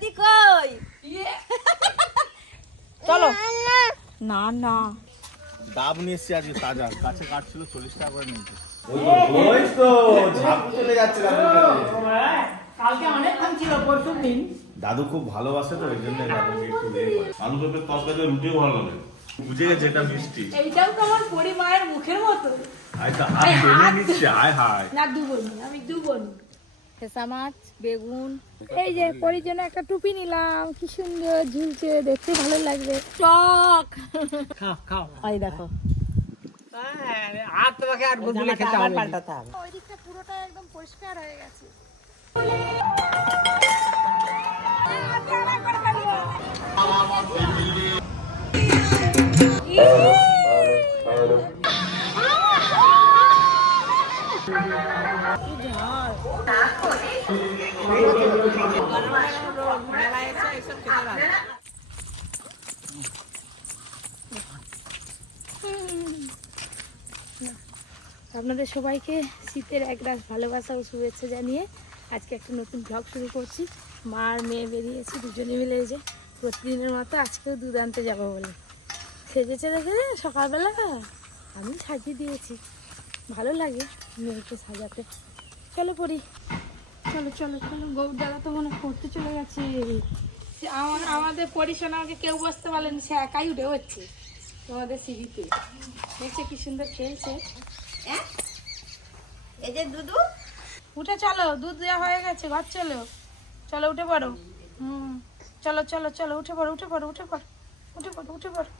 দি কই? চলো। না না। ডাব নিয়ে এসছি আজকে তাজা। কাছে কাটছিল চল্লিশ টাকা করে নিয়েছে। ওই তো ঝাঁপু চলে যাচ্ছে কালকে অনেক দাম ছিল পরশু দিন। দাদু খুব ভালোবাসে তো ওই জন্য দাদুকে একটু করে। আলু পেঁপের তরকারি রুটিও ভালো লাগে। বুঝে গেছে এটা মিষ্টি। এইটাও তো আমার পরিমায়ের মুখের মতো। আয় তো হাত। নিচ্ছে আয় হায়। না দুবন আমি দুবন। খেসা মাছ বেগুন এই যে পরির জন্য একটা টুপি নিলাম। কি সুন্দর ঝুলছে দেখতে ভালো লাগবে। টক খাও খাও। এই দেখো। আর তোমাকে আর বদলে খেতে হবে পাল্টাতে হবে। ওই দিকটা পুরোটা একদম পরিষ্কার হয়ে গেছে। আপনাদের সবাইকে শীতের এক রাস ভালোবাসা ও শুভেচ্ছা জানিয়ে আজকে একটা নতুন ব্লগ শুরু করছি। মা আর মেয়ে বেরিয়েছি, দুজনে মিলে যে প্রতিদিনের মতো আজকেও দুধ আনতে যাব বলে। সেজেছে দেখে সকালবেলা? আমি সাজিয়ে দিয়েছি। ভালো লাগে মেয়েকে সাজাতে। চলো পড়ি। চলো চলো চলো। গৌর দাদা তো মনে হয় পড়তে চলে গেছে। আমার আমাদের পরিশোনা আমাকে কেউ বসতে পারলেন সে একাই উঠে হচ্ছে তোমাদের সিঁড়িতে। দেখছে কি সুন্দর খেলছে। এই যে দুদু উঠে চলো, দুধ দেওয়া হয়ে গেছে, ঘর চলো। চলো, উঠে পড়ো। হুম। চলো চলো চলো, উঠে পড়ো উঠে পড়ো উঠে পড়ো উঠে পড়ো উঠে পড়ো।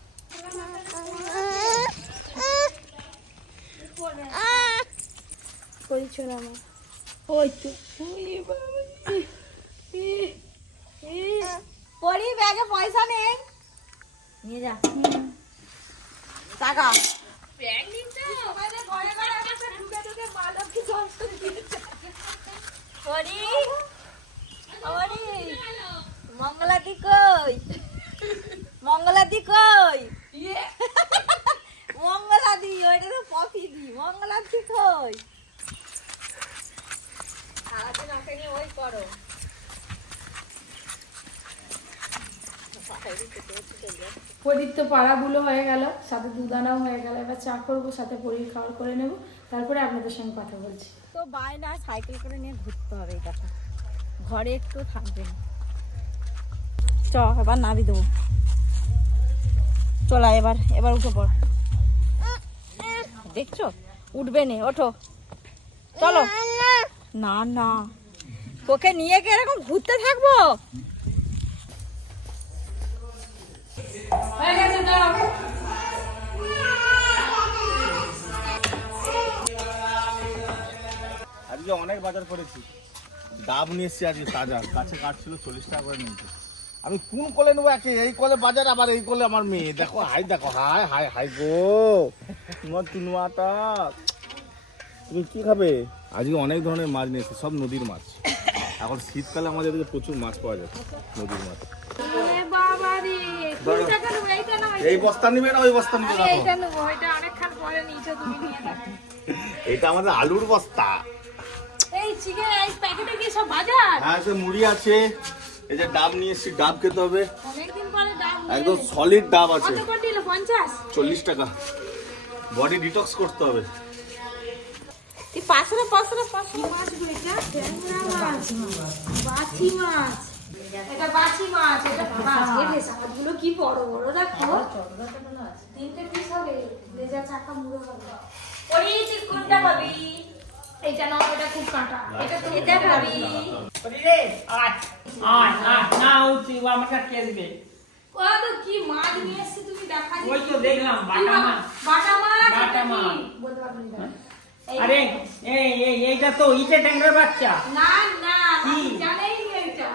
করেছ না আমার ওই তো উই বাবা, ই, ই, ই। পরি ব্যাগে পয়সা নেই নিয়ে যা টাকা পরি পরি মঙ্গলাদি কই মঙ্গলাদি কই মঙ্গলাদি ওইটা তো পপি দি মঙ্গলাদি কই সারাদিন ওকে নিয়ে ওই করো পরীর তো পাড়াগুলো হয়ে গেল সাথে দুদানাও হয়ে গেল। এবার চা করব সাথে পরীর খাওয়ার করে নেব। তারপরে আপনাদের সঙ্গে কথা বলছি। তো বায়না সাইকেল করে নিয়ে ঘুরতে হবে এই দেখো। ঘরে একটু থাকবে না। চ এবার নাবি দেবো। চলা এবার এবার উঠে পড়। দেখছ? উঠবে নে ওঠো। চলো। না না। তোকে নিয়ে কি এরকম ঘুরতে থাকব? আজকে অনেক বাজার করেছি। ডাব নিয়ে এসছি আজকে তাজা। কাছে কাটছিল চল্লিশ টাকা করে নিয়েছে। আমি কোন কোলে নেব একে? এই কোলে বাজার, আবার এই কোলে আমার মেয়ে। দেখো, হাই দেখো, হাই হাই হাই গো। তোমার চুনুয়াটা তুমি কি খাবে? আজকে অনেক ধরনের মাছ নিয়েছি সব নদীর মাছ। এখন শীতকালে আমাদের এদিকে প্রচুর মাছ পাওয়া যাচ্ছে নদীর মাছ। এই বস্তা নিবে না ওই বস্তা নিবে এটা আমাদের আলুর বস্তা। হ্যাঁ সে মুড়ি আছে এই যে ডাব নিয়ে এসছি ডাব খেতে হবে। একদম সলিড ডাব আছে। চল্লিশ টাকা। বডি ডিটক্স করতে হবে। তুই পাশে পাশে পাশে মাছ গো এটা? ট্যাংরা মাছ। বাছি মাছ। এটা বাছি মাছ এটা মাছ এ বেশ কি বড় বড় দেখো। তিনটে পিস হবে লেজা চাকা মুড়ো হবে। পরি তুই কোনটা পাবি? এইটা নাও এটা খুব কাঁটা। এটা তুমি এটা খাবি। রে আয় আয় আয় না উঠছি ও আমার কাছে কে দিবে কত কি মাছ নিয়ে এসেছি তুমি দেখা ওই তো দেখলাম বাটা মাছ? বাটা মাছ বাটা মাছ। বলতে পারব না আরে এই এই এইটা তো ইটে ট্যাংরার বাচ্চা। না না কি? জানেই নি এটা।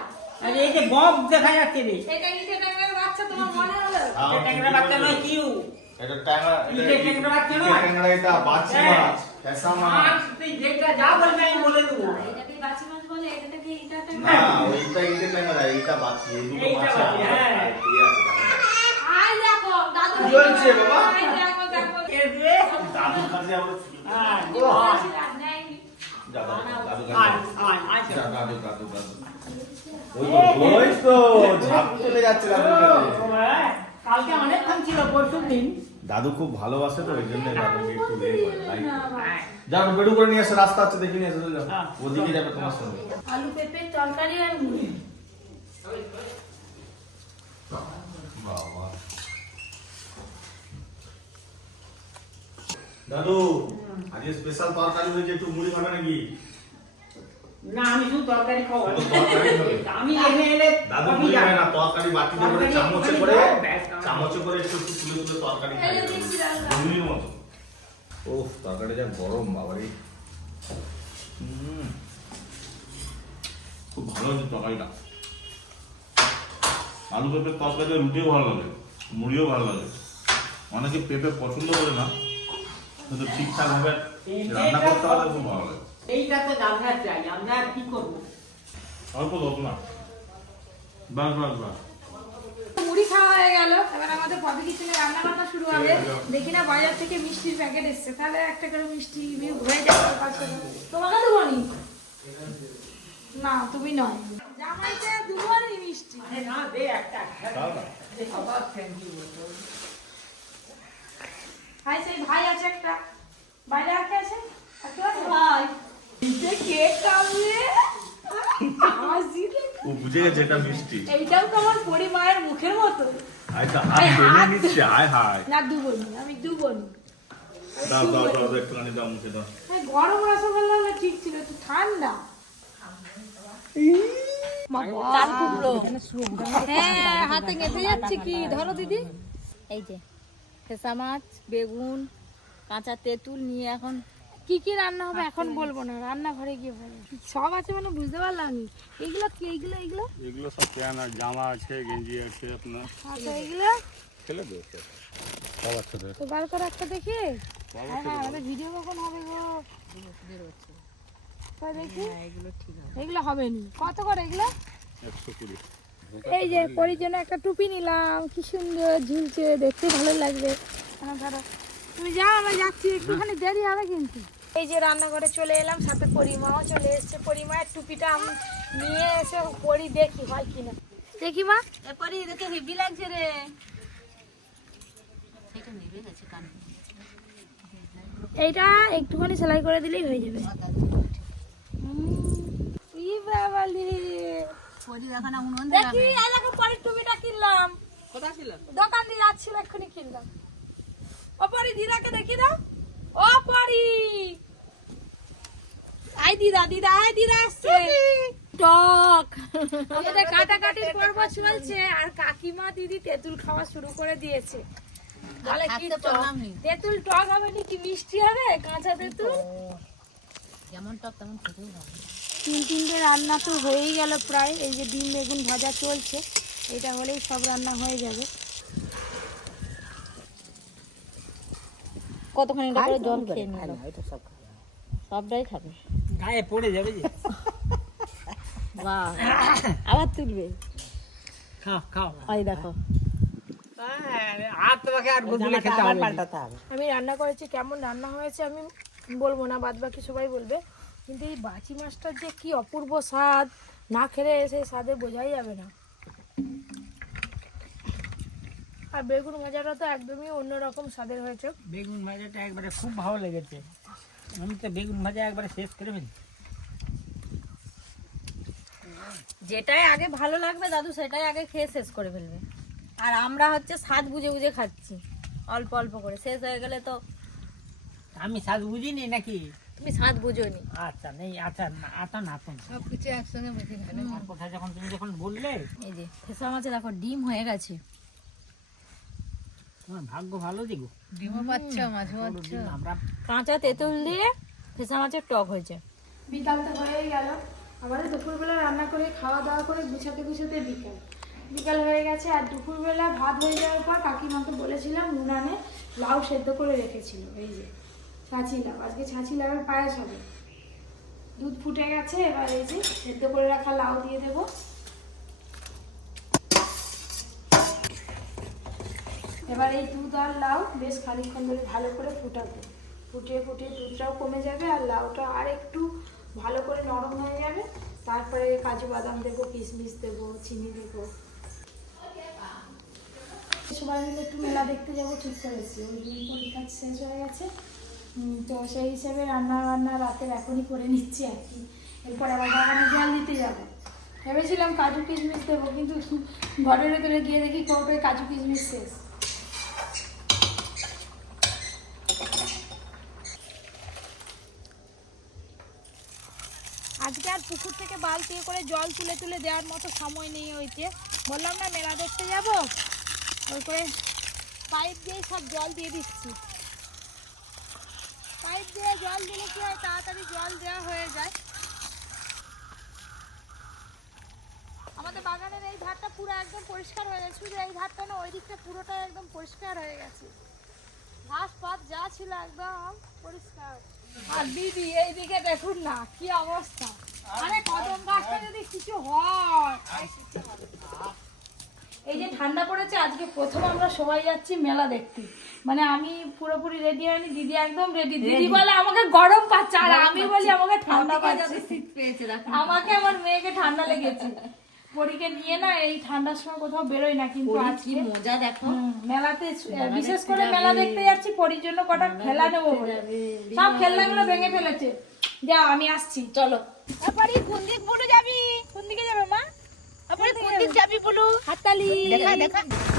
আরে এই যে বব দেখা যাচ্ছে রে। এটা নিচে টাকার বাচ্চা তোমার মনে হলো? ইটে ট্যাংরা বাচ্চা নয় কিউ এটা ট্যাংরা ইটে ট্যাংরা বাচ্চা নয়? ট্যাংরা এটা হ্যাঁ। মাছ পেশা মাছ তুই যেটা যা বলবি আমি বলে দেবো। এটাকে বাছি মাছ বলে? এটাকে কি এটা টাকা না ওইটা ইটে ট্যাংরা এইটা বাছি এই দুটো মাছ হ্যাঁ। আই দেখো দাদু। কি বলছে বাবা? দিবে দাদুর কাছে আবার হ্যাঁ দাদু, দাদু, দাদু। আয় আয় যা, দাদু, দাদু, দাদু। ওই তো, ওই চলে যাচ্ছে দাদুর কালকে অনেকক্ষণ ছিল পরশু দিন। দাদু খুব ভালোবাসে তো ওই জন্য দাদুকে একটু করে, যাও বেড়ু করে নিয়ে এসে রাস্তা আছে দেখে নিয়ে এসে যাও। হ্যাঁ। ওদিকে যাবে তোমার সঙ্গে। আলু পেঁপের তরকারি আর মুড়ি। বাবা। দাদু আজকে স্পেশাল তরকারি হয়েছে একটু মুড়ি খাবে নাকি? না আমি শুধু তরকারি খাব। খাবে? আমি এলে দাদু মুড়ি খাব। না তরকারি বাটিতে করে চামচে করে চামচে করে একটু একটু তুলে তুলে তরকারি। মুড়ির মতো। ওহ তরকারি যা গরম বাবারে। খুব ভালো হয়েছে তরকারিটা। আলু পেঁপের তরকারি রুটিও ভালো লাগে মুড়িও ভালো লাগে। অনেকে পেঁপে পছন্দ করে না। কিন্তু ঠিকঠাক ভাবে রান্না করতে পারলে খুব ভালো লাগে। এইটাতে রান্না চাই আমরা আর কি করব? অল্প দশ না। বাস বাস বাস। মুড়ি খাওয়া হয়ে গেল। এবার আমাদের পদে কিচেনে রান্না বান্না শুরু হবে। দেখি না বাজার থেকে মিষ্টির প্যাকেট এসছে। তাহলে একটা করে মিষ্টি হয়ে যাবে তোমাকে দেবো নি? না তুমি নয়। জামাইতে দেবো নি মিষ্টি। না দে একটা। দে বাবা থ্যাংক ইউ ভাই সেই ভাই আছে একটা। বাইরে আর কে আছে? আর কেউ আছে? ভাই যে কেক কামড়ে? ও বুঝে গেছে এটা মিষ্টি। এইটাও তো আমার পরিমায়ের মুখের মতো। আয় তো হাত। টেনে নিচ্ছে আয় হায়। না দুবনি আমি দুবনি দাও দাও দাও দাও, একটুখানি দাও মুখে দাও। এই গরম রসগোল্লা হলে ঠিক ছিল একটু ঠান্ডা। হ্যাঁ হাতে গেঁথে যাচ্ছে কি? ধরো দিদি। এই যে। ফেসা মাছ বেগুন কাঁচা তেঁতুল নিয়ে এখন কি কি রান্না হবে এখন বলব না রান্নাঘরে গিয়ে বলব। সব আছে মানে বুঝতে পারলাম নি এগুলো কি এগুলো এগুলো? এগুলো সব প্যান আর জামা আছে গেঞ্জি আছে আপনার। আচ্ছা এগুলো? ছেলে তো সব বাচ্চাদের তো বার করে একটা দেখি? হ্যাঁ হ্যাঁ আমাদের ভিডিও কখন হবে গো? তাই দেখি? এগুলো হবে নি। কত করে এগুলো? একশো কুড়ি। এই যে পরির জন্য একটা টুপি নিলাম। কি সুন্দর ঝুলছে, দেখতে ভালো লাগবে। ধরো, তুমি যাও, আমরা যাচ্ছি, একটুখানি দেরি হবে কিন্তু। এই যে রান্নাঘরে চলে এলাম, সাথে পরিমাও চলে এসছে। পরিমায়ের টুপিটা আমি নিয়ে এসে, পরি দেখি হয় কিনা। দেখি মা। এরপরে দেখে হেভি লাগছে রে। এইটা একটুখানি সেলাই করে দিলেই হয়ে যাবে। পরি দেখা না উনুন দেখি এই দেখো পরের টুপিটা কিনলাম। কোথা ছিল? দোকান দিয়ে যাচ্ছিল এক্ষুনি কিনলাম। ও পরি দিদাকে দেখি দাও। ও পরি। আই দিদা দিদা আই দিদা আসছে। টক। আমাদের কাটাকাটি পর্ব চলছে আর কাকিমা দিদি তেঁতুল খাওয়া শুরু করে দিয়েছে। তাহলে কি। তেঁতুল টক হবে নি কি মিষ্টি হবে? কাঁচা তেঁতুল? যেমন টক তেমন খেতেও ভালো তিন তিনটে রান্না তো হয়েই গেল প্রায়। এই যে ডিম বেগুন ভাজা চলছে। এটা হলেই সব রান্না হয়ে যাবে। কতখানি করে জল খেয়ে নিল? সবটাই খাবে। গায়ে পড়ে যাবে যে। বাহ। আবার তুলবে? খাও খাও। ওই দেখো। আর তোমাকে আর গুদুলে খেতে হবে আমি রান্না করেছি কেমন রান্না হয়েছে আমি বলব না বাদ বাকি সবাই বলবে। কিন্তু এই বাচি মাছটার যে কি অপূর্ব স্বাদ না খেলে সেই স্বাদে বোঝাই যাবে না। আর বেগুন ভাজাটা তো একদমই অন্যরকম স্বাদের হয়েছে। বেগুন ভাজাটা একবারে খুব ভালো লেগেছে। আমি তো বেগুন ভাজা একবারে শেষ করে ফেলি। যেটাই আগে ভালো লাগবে দাদু সেটাই আগে খেয়ে শেষ করে ফেলবে। আর আমরা হচ্ছে স্বাদ বুঝে বুঝে খাচ্ছি অল্প অল্প করে। শেষ হয়ে গেলে তো আমি স্বাদ বুঝিনি নাকি? তুমি স্বাদ বুঝোনি। আচ্ছা নেই আচ্ছা না আচ্ছা না তো সব কিছু একসঙ্গে বেশি আর কথা যখন তুমি যখন বললে এই যে। ফেসা মাছে দেখো ডিম হয়ে গেছে। তোমার ভাগ্য ভালো দিগো ডিমও পাচ্ছ মাছ আমরা কাঁচা তেঁতুল দিয়ে ফেসা মাছের টক হয়েছে। বিকাল তো হয়েই গেল। আমাদের দুপুরবেলা রান্না করে খাওয়া দাওয়া করে গুছাতে গুছাতে বিকাল। বিকাল হয়ে গেছে আর দুপুরবেলা ভাত হয়ে যাওয়ার পর কাকিমাকে বলেছিলাম উনানে লাউ সেদ্ধ করে রেখেছিল এই যে। ছাঁচি লাউ আজকে ছাঁচি লাউয়ের পায়েস হবে। দুধ ফুটে গেছে, এবার এই যে সেদ্ধ করে রাখা লাউ দিয়ে দেবো। এবার এই দুধ আর লাউ বেশ খানিকক্ষণ ধরে ভালো করে ফুটাবো। ফুটিয়ে ফুটিয়ে দুধটাও কমে যাবে আর লাউটা আর একটু ভালো করে নরম হয়ে যাবে। তারপরে কাজু বাদাম দেবো, কিশমিশ দেবো, চিনি দেবো। সবাই মিলে একটু মেলা দেখতে যাব, ঠিক করেছি। ওই পরীক্ষা শেষ হয়ে গেছে। তো সেই হিসেবে রান্না বান্না রাতের এখনই করে নিচ্ছি আর কি। এরপর আবার বাগানে জল দিতে যাব। ভেবেছিলাম কাজু কিশমিশ দেবো, কিন্তু ঘরের ভেতরে গিয়ে দেখি কৌটোয় কাজু কিশমিশ শেষ। আজকে আর পুকুর থেকে বালতি করে জল তুলে তুলে দেওয়ার মতো সময় নেই ওইতে। বললাম না, মেলা দেখতে যাব? ওই করে পাইপ দিয়ে সব জল দিয়ে দিচ্ছি। পাইপ দিয়ে জল দিলে কি হয়? তাড়াতাড়ি জল দেওয়া হয়ে যায়। আমাদের বাগানের এই ধারটা পুরো একদম পরিষ্কার হয়ে গেছে। শুধু এই ধারটা না, ওই দিকটা পুরোটা একদম পরিষ্কার হয়ে গেছে। ঘাস পাত যা ছিল একদম পরিষ্কার। আর দিদি এইদিকে দেখুন না, কি অবস্থা। আরে কদম গাছটা যদি কিছু হয় এই যে ঠান্ডা পড়েছে আজকে প্রথম আমরা সবাই যাচ্ছি মেলা দেখতে। মানে আমি পুরোপুরি রেডি হয়নি দিদি একদম রেডি দিদি বলে আমাকে গরম পাচ্ছে। আর আমি বলি আমাকে ঠান্ডা পাচ্ছে? শীত পেয়েছে আমাকে আমার মেয়েকে ঠান্ডা লেগেছে। পরীকে নিয়ে না এই ঠান্ডার সময় কোথাও বেরোই না কিন্তু আজকে। মজা দেখো। মেলাতে বিশেষ করে মেলা দেখতে যাচ্ছি পরির জন্য কটা খেলা নেব। সব খেলনাগুলো ভেঙে ফেলেছে। যাও আমি আসছি চলো। তারপরে কোন দিক বলু যাবি? কোন দিকে যাবে মা? આપણે કોતી ચાબી બોલું હાતાલી દેખા દેખા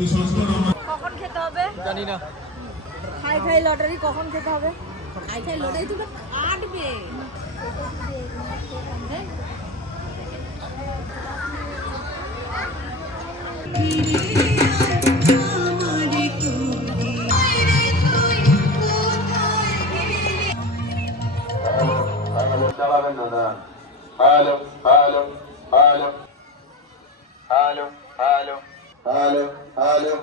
কখন খেতে হবে? জানি না। খাই খাই লটারি কখন খেতে হবে? খাই খাই লটারি তুমি কাটবে। চালাবেন না না hello hello hello hello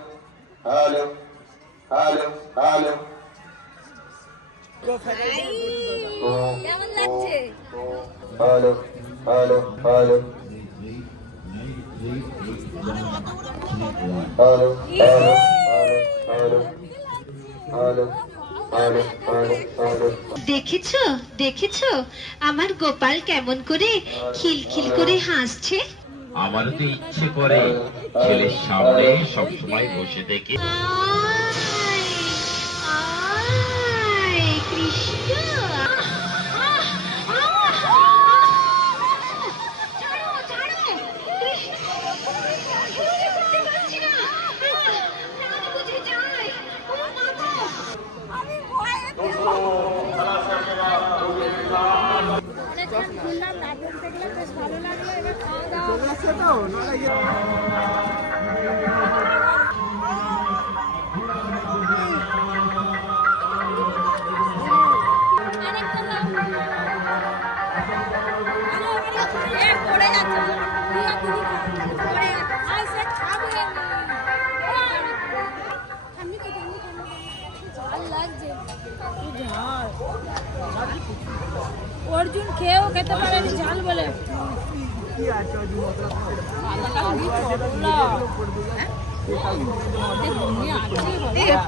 hello hello hello hello hello hello hello hello hello hello দেখেছ দেখেছ? আমার গোপাল কেমন করে খিলখিল করে হাসছে? আমারও তো ইচ্ছে করে। ছেলের সামনে সবসময় বসে থেকে Gracias a todos. অর্জুন খেয়েও খেতে পারেনি ঝাল বলে। ব্যস্ত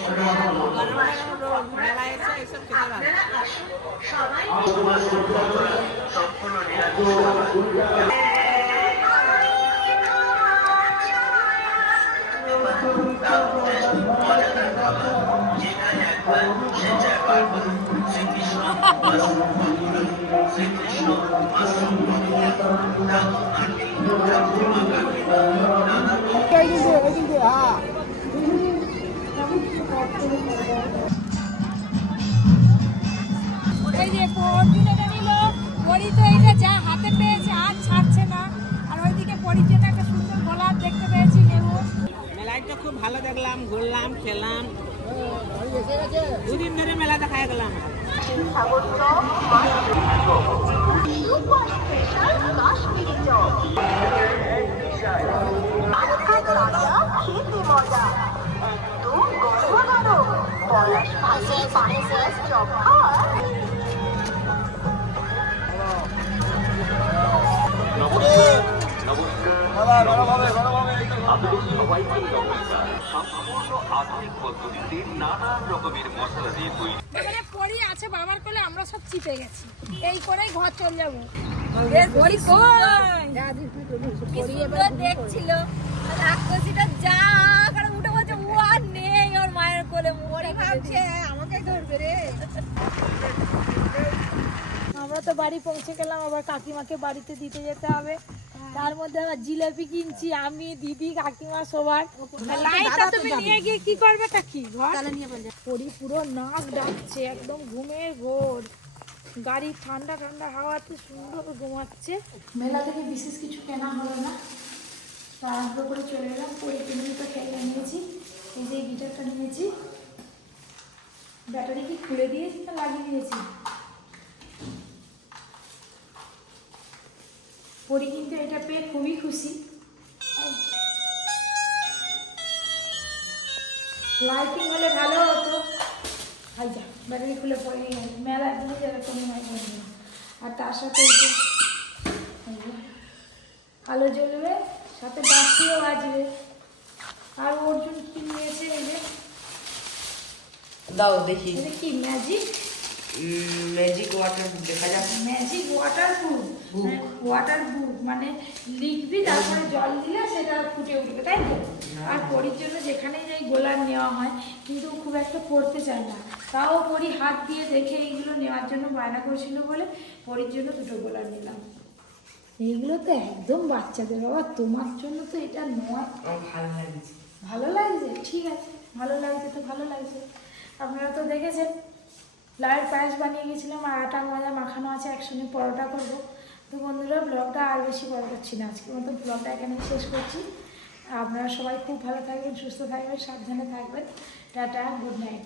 সম্পূর্ণ নিরামিষ এই যে পরি তো এটা যা হাতে পেয়েছে আর ছাড়ছে না। আর ওইদিকে পরির একটা সুন্দর গোলাপ দেখতে পেয়েছি নেব মেলাটা খুব ভালো দেখলাম, ঘুরলাম, খেলাম। দুদিন ধরে মেলা দেখা গেলাম। আমরা গেছি। এই করেই ঘর চলে যাব। দেখছিল। রাক্ষসীটা যা করে উঠে বলছে ও আর নেই ওর মায়ের কোলে মুখটা ভাবছে আমাকে ধরবে রে। আমরা তো বাড়ি পৌঁছে গেলাম আবার কাকিমাকে বাড়িতে দিতে যেতে হবে। তার মধ্যে আবার জিলেপি কিনছি আমি দিদি কাকিমা সবার। লাইটটা তুমি নিয়ে গিয়ে কি করবে তা কি? ঘর? পরি পুরো নাক ডাকছে একদম ঘুমের ঘোর। গাড়ি ঠান্ডা ঠান্ডা হাওয়াতে সুন্দর ঘুমাচ্ছে। মেলা থেকে বিশেষ কিছু কেনা হলো না। তাড়াহুড়ো করে চলে এলাম ওই কিনে তো নিয়েছি, এই যে গিটারটা নিয়েছি। ব্যাটারি কি খুলে দিয়েছি না লাগিয়ে দিয়েছি? পরি কিন্তু এটা পেয়ে খুবই খুশি। লাইটিং হলে ভালো হতো। হাই যা ব্যাটারি খুলে পড়ে মেলা দিয়ে যাবে কোনো বলবে আর তার সাথে আলো জ্বলবে সাথে বাসিও বাজবে। আর অর্জুন কি নিয়েছে এই যে? দাও দেখি। এটা কি ম্যাজিক ম্যাজিক ওয়াটার দেখা যাক। Magic water book water book মানে লিখবি তারপরে জল দিলে সেটা ফুটে উঠবে তাই তো? আর পরির জন্য যেখানেই যাই গোলাপ নেওয়া হয় কিন্তু খুব একটা পড়তে চায় না। তাও পরি হাত দিয়ে দেখে এইগুলো নেওয়ার জন্য বায়না করেছিল বলে পরির জন্য দুটো গোলা নিলাম। এইগুলো তো একদম বাচ্চাদের বাবা তোমার জন্য তো এটা নয়। ভালো লাগছে। ভালো লাগছে? ঠিক আছে ভালো লাগছে তো ভালো লাগছে। আপনারা তো দেখেছেন লাউয়ের পায়েস বানিয়ে গেছিলাম আর আটা মজা মাখানো আছে একসঙ্গে পরোটা করব। তো বন্ধুরা ব্লগটা আর বেশি বড় করছি না। আজকের মতো ব্লগটা এখানে শেষ করছি। আপনারা সবাই খুব ভালো থাকবেন সুস্থ থাকবেন সাবধানে থাকবেন। Tata good night